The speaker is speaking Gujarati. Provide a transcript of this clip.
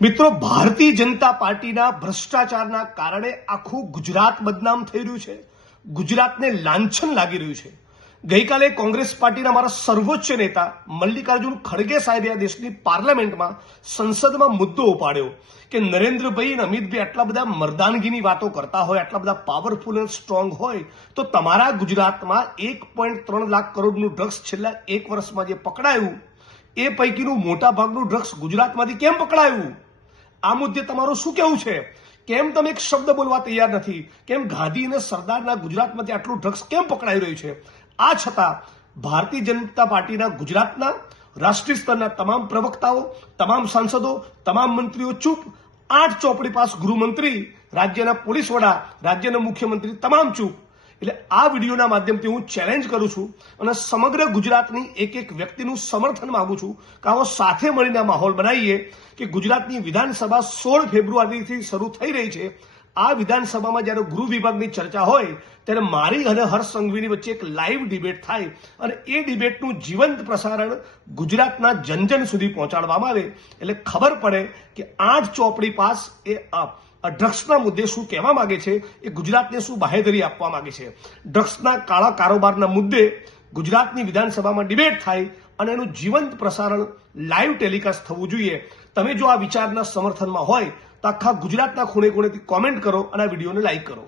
મિત્રો, ભારતીય જનતા પાર્ટીના ભ્રષ્ટાચારના કારણે આખું ગુજરાત બદનામ થઈ રહ્યું છે. ગુજરાતને લાંછન લાગી રહ્યું છે. ગઈકાલે કોંગ્રેસ પાર્ટીના મારા સર્વોચ્ચ નેતા મલ્લિકાર્જુન ખડગે સાહેબે આ દેશની પાર્લામેન્ટમાં સંસદમાં મુદ્દો ઉપાડ્યો કે નરેન્દ્રભાઈ અને અમિતભાઈ આટલા બધા મર્દાનગીની વાતો કરતા હોય, આટલા બધા પાવરફુલ અને સ્ટ્રોંગ હોય, તો તમારા ગુજરાતમાં 1.3 લાખ કરોડનું ડ્રગ્સ છેલ્લા 1 વર્ષમાં જે પકડાયું એ પૈકીનું મોટા ભાગનું ડ્રગ્સ ગુજરાતમાંથી કેમ પકડાયું? આ મુદ્દે તમારું શું કહેવું છે? કેમ તમે એક શબ્દ બોલવા તૈયાર નથી? કેમ ગાંધી અને સરદારના ગુજરાતમાંથી આટલું ડ્રગ્સ કેમ પકડાઈ રહ્યું છે? આ છતાં ભારતીય જનતા પાર્ટીના ગુજરાતના રાષ્ટ્રીય સ્તરના તમામ પ્રવક્તાઓ, તમામ સાંસદો, તમામ મંત્રીઓ ચૂપ. 8 ચોપડી પાસ ગૃહમંત્રી, રાજ્યના પોલીસ વડા, રાજ્યના મુખ્યમંત્રી તમામ ચૂપ. એટલે આ વિડીયોના માધ્યમથી હું ચેલેન્જ કરું છું અને સમગ્ર ગુજરાતની એક વ્યક્તિનું સમર્થન માંગુ છું કે આવો સાથે મળીને માહોલ બનાવીએ કે ગુજરાતની વિધાનસભા 16 ફેબ્રુઆરીથી શરૂ થઈ રહી છે. આ વિધાનસભામાં જ્યારે ગૃહ વિભાગની ચર્ચા હોય ત્યારે મારી અને હર્ષ સંઘવીની વચ્ચે એક લાઈવ ડિબેટ થાય અને એ ડિબેટનું જીવંત પ્રસારણ ગુજરાતના જન સુધી પહોંચાડવામાં આવે એટલે ખબર પડે કે 8 ચોપડી પાસ એ ડ્રગ્સના મુદ્દે શું કહેવા માંગે છે, એ ગુજરાતને શું બાહેધરી આપવા માંગે છે. ડ્રગ્સના કાળા કારોબારના મુદ્દે ગુજરાતની વિધાનસભામાં ડિબેટ થાય અને એનું જીવંત પ્રસારણ લાઈવ ટેલિકાસ્ટ થવું જોઈએ. તમે જો આ વિચારના સમર્થનમાં હોય તો આખા ગુજરાતના ખૂણે ખૂણેથી કોમેન્ટ કરો અને આ વિડીયોને લાઈક કરો.